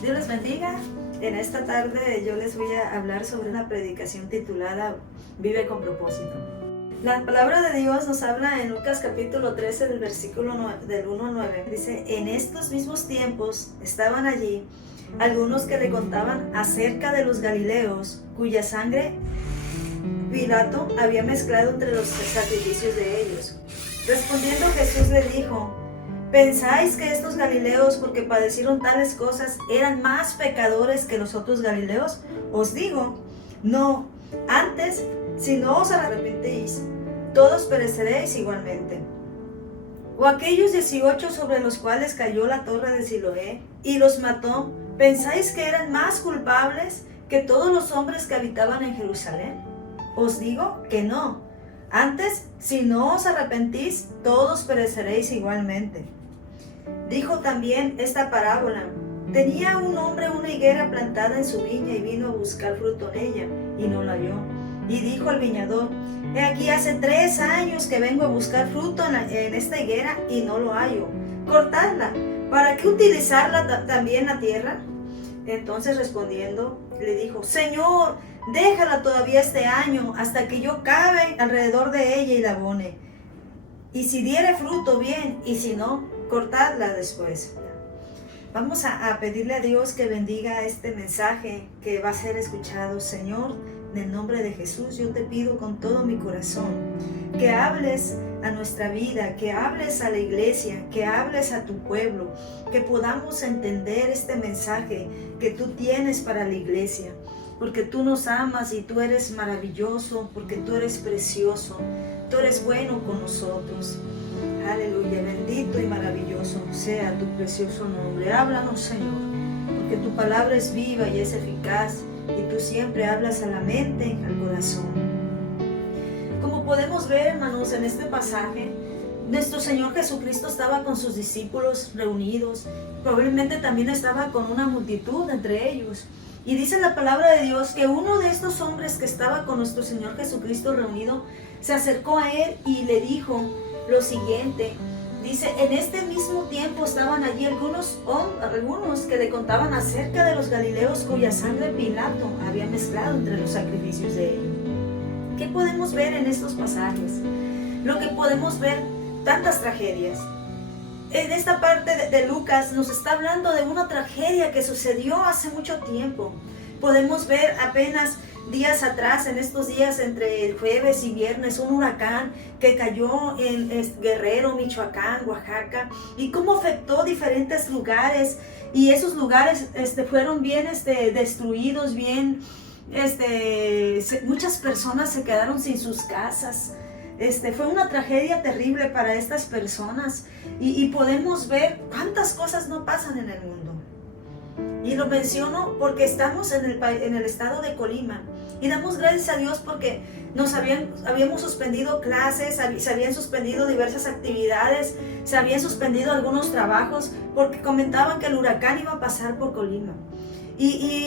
Dios les bendiga. En esta tarde yo les voy a hablar sobre una predicación titulada Vive con propósito. La palabra de Dios nos habla en Lucas capítulo 13 del versículo del 1 al 9. Dice, en estos mismos tiempos estaban allí algunos que le contaban acerca de los galileos, cuya sangre Pilato había mezclado entre los sacrificios de ellos. Respondiendo Jesús le dijo, ¿pensáis que estos galileos, porque padecieron tales cosas, eran más pecadores que los otros galileos? Os digo, no, antes, si no os arrepentís, todos pereceréis igualmente. O aquellos 18 sobre los cuales cayó la torre de Siloé y los mató, ¿pensáis que eran más culpables que todos los hombres que habitaban en Jerusalén? Os digo que no. Antes, si no os arrepentís, todos pereceréis igualmente. Dijo también esta parábola. Tenía un hombre una higuera plantada en su viña y vino a buscar fruto en ella y no la halló. Y dijo al viñador, he aquí hace 3 años que vengo a buscar fruto en esta higuera y no lo hallo. Cortadla. ¿Para qué utilizarla también la tierra? Entonces respondiendo le dijo, Señor, déjala todavía este año hasta que yo cabe alrededor de ella y la abone. Y si diere fruto, bien, y si no, cortadla después. Vamos a pedirle a Dios que bendiga este mensaje que va a ser escuchado. Señor, en el nombre de Jesús, yo te pido con todo mi corazón que hables a nuestra vida, que hables a la iglesia, que hables a tu pueblo, que podamos entender este mensaje que tú tienes para la iglesia, porque tú nos amas y tú eres maravilloso, porque tú eres precioso, tú eres bueno con nosotros. Aleluya, bendito y maravilloso sea tu precioso nombre. Háblanos, Señor, porque tu palabra es viva y es eficaz y tú siempre hablas a la mente, al corazón. Como podemos ver, hermanos, en este pasaje, nuestro Señor Jesucristo estaba con sus discípulos reunidos, probablemente también estaba con una multitud entre ellos. Y dice la palabra de Dios que uno de estos hombres que estaba con nuestro Señor Jesucristo reunido, se acercó a él y le dijo lo siguiente. Dice, en este mismo tiempo estaban allí algunos que le contaban acerca de los galileos cuya sangre Pilato había mezclado entre los sacrificios de ellos. ¿Qué podemos ver en estos pasajes? Lo que podemos ver, tantas tragedias. En esta parte de Lucas nos está hablando de una tragedia que sucedió hace mucho tiempo. Podemos ver apenas días atrás, en estos días entre el jueves y viernes, un huracán que cayó en Guerrero, Michoacán, Oaxaca, y cómo afectó diferentes lugares, y esos lugares fueron bien destruidos, bien, muchas personas se quedaron sin sus casas. Fue una tragedia terrible para estas personas, y podemos ver cuántas cosas no pasan en el mundo. Y lo menciono porque estamos en el estado de Colima y damos gracias a Dios porque habíamos suspendido clases, se habían suspendido diversas actividades, se habían suspendido algunos trabajos porque comentaban que el huracán iba a pasar por Colima. Y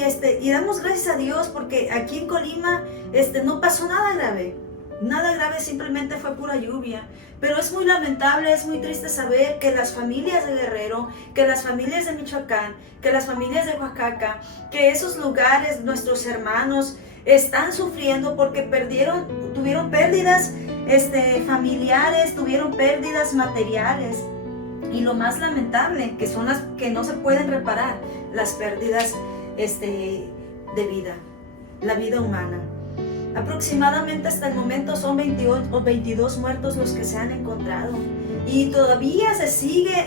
damos gracias a Dios porque aquí en Colima no pasó nada grave. Nada grave, simplemente fue pura lluvia. Pero es muy lamentable, es muy triste saber que las familias de Guerrero, que las familias de Michoacán, que las familias de Oaxaca, que esos lugares, nuestros hermanos, están sufriendo porque tuvieron pérdidas familiares, tuvieron pérdidas materiales. Y lo más lamentable, que son las que no se pueden reparar, las pérdidas de vida, la vida humana. Aproximadamente hasta el momento son 28 o 22 muertos los que se han encontrado. Y todavía se sigue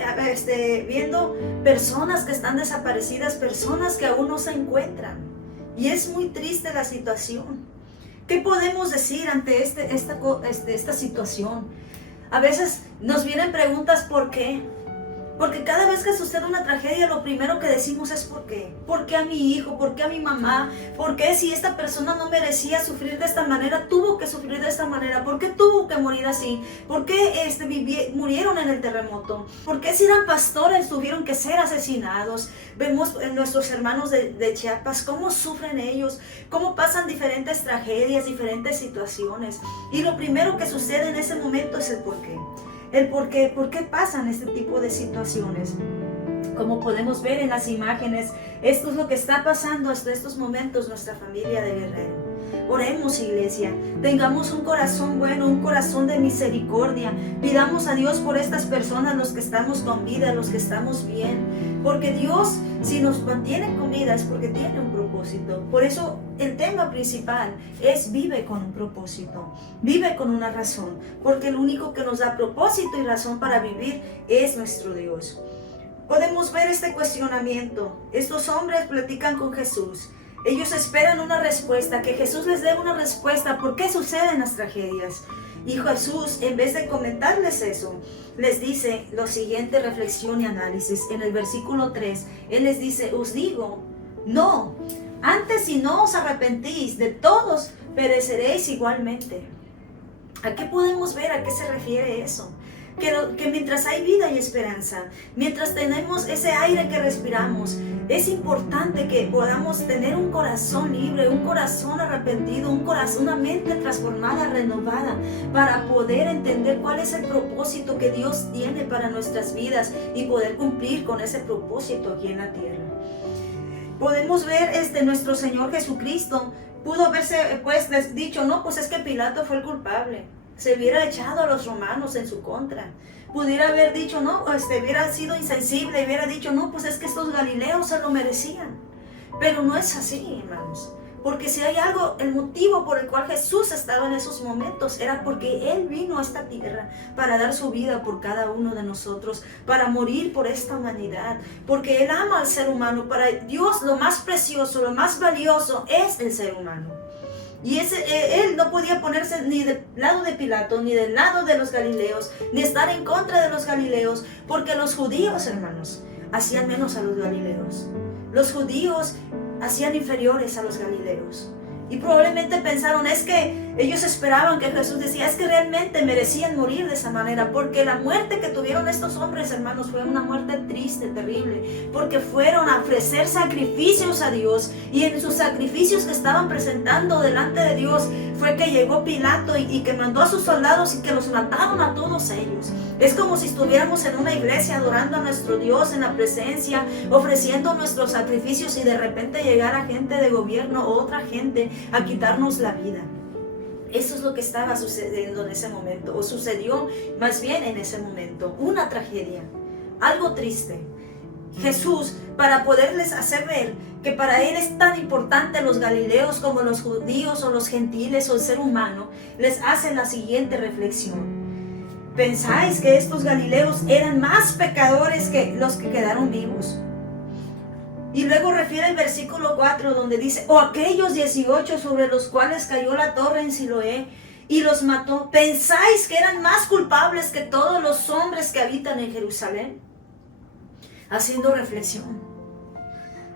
viendo personas que están desaparecidas, personas que aún no se encuentran. Y es muy triste la situación. ¿Qué podemos decir ante esta situación? A veces nos vienen preguntas ¿por qué? Porque cada vez que sucede una tragedia, lo primero que decimos es ¿por qué? ¿Por qué a mi hijo? ¿Por qué a mi mamá? ¿Por qué si esta persona no merecía sufrir de esta manera, tuvo que sufrir de esta manera? ¿Por qué tuvo que morir así? ¿Por qué murieron en el terremoto? ¿Por qué si eran pastores tuvieron que ser asesinados? Vemos en nuestros hermanos de Chiapas cómo sufren ellos, cómo pasan diferentes tragedias, diferentes situaciones. Y lo primero que sucede en ese momento es el por qué. ¿Por qué pasan este tipo de situaciones? Como podemos ver en las imágenes, esto es lo que está pasando hasta estos momentos nuestra familia de Guerrero. Oremos, iglesia, tengamos un corazón bueno, un corazón de misericordia. Pidamos a Dios por estas personas, los que estamos con vida, los que estamos bien. Porque Dios, si nos mantiene con vida, es porque tiene un propósito. Por eso el tema principal es vive con un propósito, vive con una razón. Porque el único que nos da propósito y razón para vivir es nuestro Dios. Podemos ver este cuestionamiento. Estos hombres platican con Jesús. Ellos esperan una respuesta, que Jesús les dé una respuesta. ¿Por qué suceden las tragedias? Y Jesús, en vez de comentarles eso, les dice lo siguiente, reflexión y análisis. En el versículo 3, Él les dice, os digo, no, antes si no os arrepentís, de todos pereceréis igualmente. ¿A qué podemos ver? ¿A qué se refiere eso? Que mientras hay vida y esperanza, mientras tenemos ese aire que respiramos, es importante que podamos tener un corazón libre, un corazón arrepentido, una mente transformada, renovada, para poder entender cuál es el propósito que Dios tiene para nuestras vidas y poder cumplir con ese propósito aquí en la tierra. Podemos ver nuestro Señor Jesucristo pudo haberse pues dicho, no, pues es que Pilato fue el culpable. Se hubiera echado a los romanos en su contra. Pudiera haber dicho, no, hubiera sido insensible y hubiera dicho, no, pues es que estos galileos se lo merecían. Pero no es así, hermanos. Porque si hay algo, el motivo por el cual Jesús estaba en esos momentos era porque Él vino a esta tierra para dar su vida por cada uno de nosotros, para morir por esta humanidad. Porque Él ama al ser humano. Para Dios lo más precioso, lo más valioso es el ser humano. Y Él no podía ponerse ni del lado de Pilato, ni del lado de los galileos, ni estar en contra de los galileos, porque los judíos, hermanos, hacían menos a los galileos. Los judíos hacían inferiores a los galileos. Y probablemente pensaron, es que ellos esperaban que Jesús decía, es que realmente merecían morir de esa manera, porque la muerte que tuvieron estos hombres, hermanos, fue una muerte triste, terrible, porque fueron a ofrecer sacrificios a Dios, y en sus sacrificios que estaban presentando delante de Dios, fue que llegó Pilato y que mandó a sus soldados y que los mataron a todos ellos. Es como si estuviéramos en una iglesia adorando a nuestro Dios en la presencia, ofreciendo nuestros sacrificios, y de repente llegara gente de gobierno o otra gente a quitarnos la vida. Eso es lo que estaba sucediendo en ese momento, o sucedió más bien en ese momento. Una tragedia, algo triste. Jesús, para poderles hacer ver que para Él es tan importante los galileos como los judíos o los gentiles o el ser humano, les hace la siguiente reflexión. ¿Pensáis que estos galileos eran más pecadores que los que quedaron vivos? Y luego refiere el versículo 4 donde dice, o aquellos 18 sobre los cuales cayó la torre en Siloé y los mató, ¿pensáis que eran más culpables que todos los hombres que habitan en Jerusalén? Haciendo reflexión.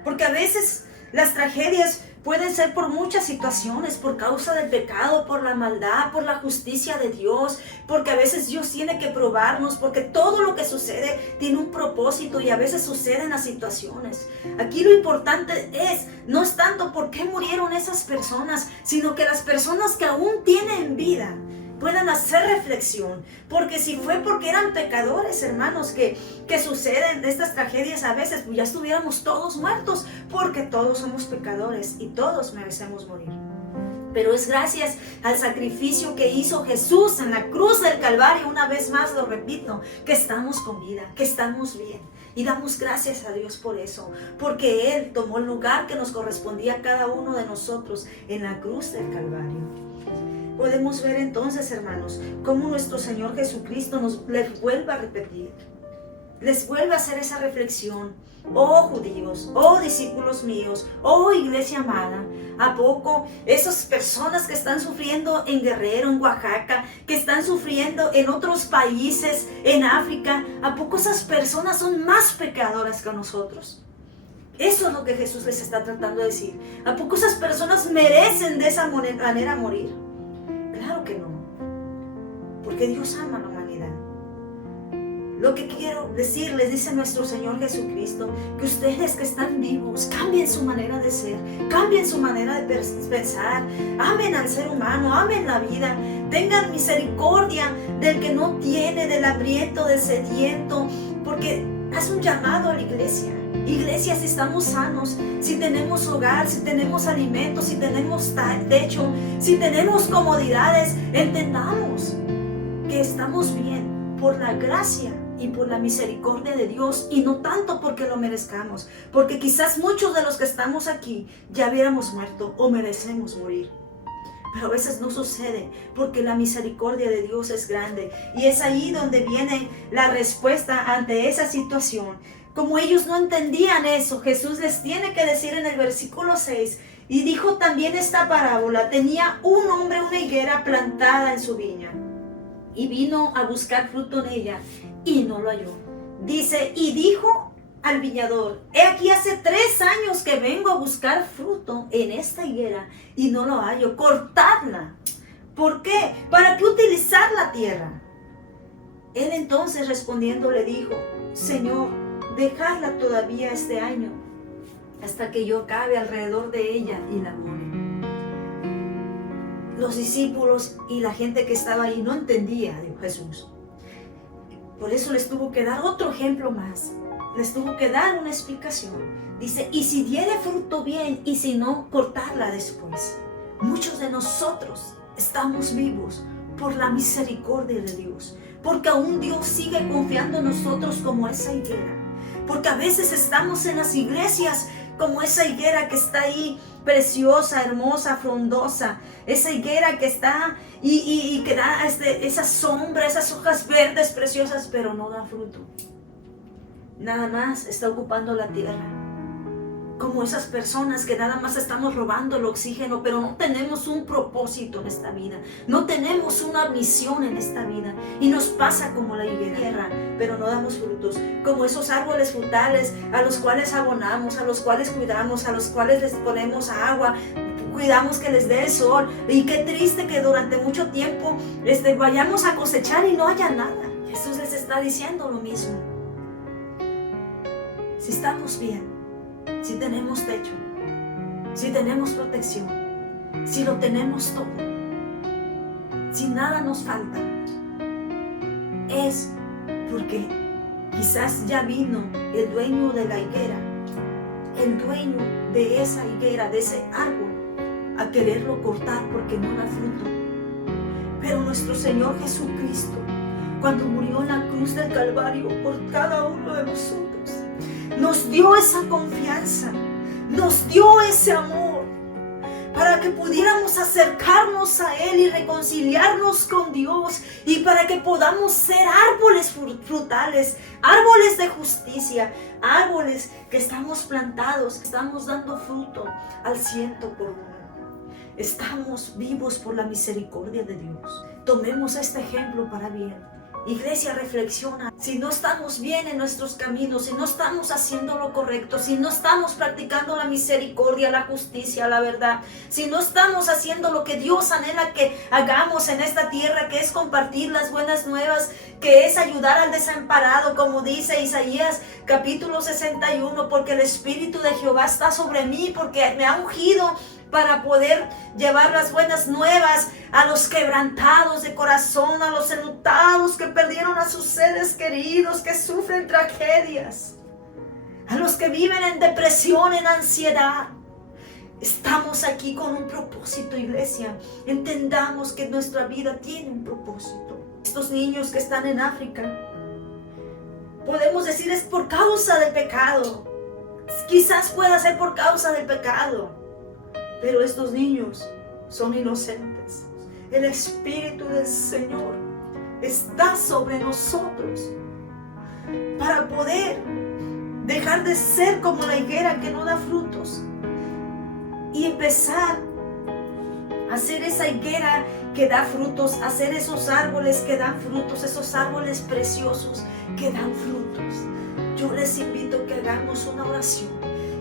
Porque a veces las tragedias pueden ser por muchas situaciones, por causa del pecado, por la maldad, por la justicia de Dios, porque a veces Dios tiene que probarnos, porque todo lo que sucede tiene un propósito y a veces suceden las situaciones. Aquí lo importante no es tanto por qué murieron esas personas, sino que las personas que aún tienen vida puedan hacer reflexión, porque si fue porque eran pecadores, hermanos, que suceden estas tragedias a veces, pues ya estuviéramos todos muertos, porque todos somos pecadores y todos merecemos morir. Pero es gracias al sacrificio que hizo Jesús en la cruz del Calvario, una vez más lo repito, que estamos con vida, que estamos bien. Y damos gracias a Dios por eso, porque Él tomó el lugar que nos correspondía a cada uno de nosotros en la cruz del Calvario. Podemos ver entonces, hermanos, cómo nuestro Señor Jesucristo les vuelve a repetir, les vuelve a hacer esa reflexión. Oh judíos, oh discípulos míos, oh iglesia amada, ¿a poco esas personas que están sufriendo en Guerrero, en Oaxaca, que están sufriendo en otros países, en África, ¿a poco esas personas son más pecadoras que nosotros? Eso es lo que Jesús les está tratando de decir. ¿A poco esas personas merecen de esa manera morir? Claro que no, porque Dios ama a la humanidad. Lo que quiero decirles, dice nuestro Señor Jesucristo, que ustedes que están vivos, cambien su manera de ser, cambien su manera de pensar, amen al ser humano, amen la vida, tengan misericordia del que no tiene, del hambriento, del sediento, porque haz un llamado a la iglesia. Iglesia, si estamos sanos, si tenemos hogar, si tenemos alimentos, si tenemos techo, si tenemos comodidades, entendamos que estamos bien por la gracia y por la misericordia de Dios, y no tanto porque lo merezcamos, porque quizás muchos de los que estamos aquí ya hubiéramos muerto o merecemos morir. Pero a veces no sucede porque la misericordia de Dios es grande, y es ahí donde viene la respuesta ante esa situación. Como ellos no entendían eso, Jesús les tiene que decir en el versículo 6, y dijo también esta parábola: tenía un hombre una higuera plantada en su viña, y vino a buscar fruto en ella, y no lo halló. Dice, y dijo al viñador: he aquí hace 3 años que vengo a buscar fruto en esta higuera, y no lo hallo, cortadla. ¿Por qué? ¿Para qué utilizar la tierra? Él entonces respondiendo le dijo: Señor, dejadla todavía este año, hasta que yo acabe alrededor de ella y la abone. Los discípulos y la gente que estaba ahí no entendía de Jesús. Por eso les tuvo que dar otro ejemplo más. Les tuvo que dar una explicación. Dice, y si diere fruto bien, y si no, cortarla después. Muchos de nosotros estamos vivos por la misericordia de Dios, porque aún Dios sigue confiando en nosotros como esa higuera. Porque a veces estamos en las iglesias como esa higuera que está ahí, preciosa, hermosa, frondosa. Esa higuera que está y que da esa sombra, esas hojas verdes preciosas, pero no da fruto. Nada más está ocupando la tierra. Como esas personas que nada más estamos robando el oxígeno, pero no tenemos un propósito en esta vida. No tenemos una misión en esta vida. Y nos pasa como la higuera, pero no damos frutos. Como esos árboles frutales a los cuales abonamos, a los cuales cuidamos, a los cuales les ponemos agua, cuidamos que les dé el sol. Y qué triste que durante mucho tiempo vayamos a cosechar y no haya nada. Jesús les está diciendo lo mismo. Si estamos bien, si tenemos techo, si tenemos protección, si lo tenemos todo, si nada nos falta, es porque quizás ya vino el dueño de la higuera, el dueño de esa higuera, de ese árbol, a quererlo cortar porque no da fruto. Pero nuestro Señor Jesucristo, cuando murió en la cruz del Calvario por cada uno de nosotros, nos dio esa confianza, nos dio ese amor, para que pudiéramos acercarnos a Él y reconciliarnos con Dios, y para que podamos ser árboles frutales, árboles de justicia, árboles que estamos plantados, que estamos dando fruto al 100 por 1. Estamos vivos por la misericordia de Dios. Tomemos este ejemplo para bien. Iglesia, reflexiona. Si no estamos bien en nuestros caminos, si no estamos haciendo lo correcto, si no estamos practicando la misericordia, la justicia, la verdad, si no estamos haciendo lo que Dios anhela que hagamos en esta tierra, que es compartir las buenas nuevas, que es ayudar al desamparado, como dice Isaías capítulo 61, porque el Espíritu de Jehová está sobre mí, porque me ha ungido para poder llevar las buenas nuevas a los quebrantados de corazón, a los enlutados que perdieron a sus seres queridos, que sufren tragedias, a los que viven en depresión, en ansiedad. Estamos aquí con un propósito, iglesia. Entendamos que nuestra vida tiene un propósito. Estos niños que están en África, podemos decir es por causa del pecado. Quizás pueda ser por causa del pecado. Pero estos niños son inocentes. El Espíritu del Señor está sobre nosotros para poder dejar de ser como la higuera que no da frutos y empezar a ser esa higuera que da frutos, a ser esos árboles que dan frutos, esos árboles preciosos que dan frutos. Yo les invito a que hagamos una oración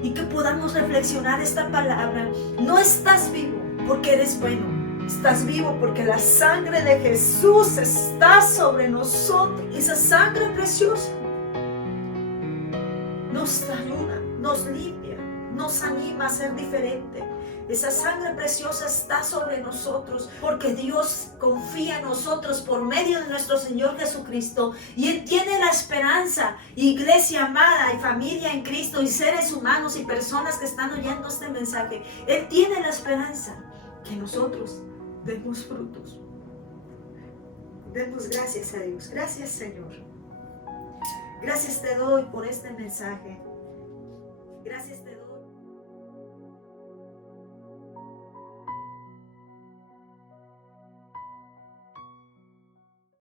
y que podamos reflexionar esta palabra. No estás vivo porque eres bueno. Estás vivo porque la sangre de Jesús está sobre nosotros. Esa sangre preciosa nos ayuda, nos limpia, nos anima a ser diferente. Esa sangre preciosa está sobre nosotros porque Dios confía en nosotros por medio de nuestro Señor Jesucristo. Y Él tiene la esperanza, iglesia amada y familia en Cristo y seres humanos y personas que están oyendo este mensaje. Él tiene la esperanza que nosotros demos frutos. Demos gracias a Dios. Gracias, Señor. Gracias te doy por este mensaje. Gracias te doy.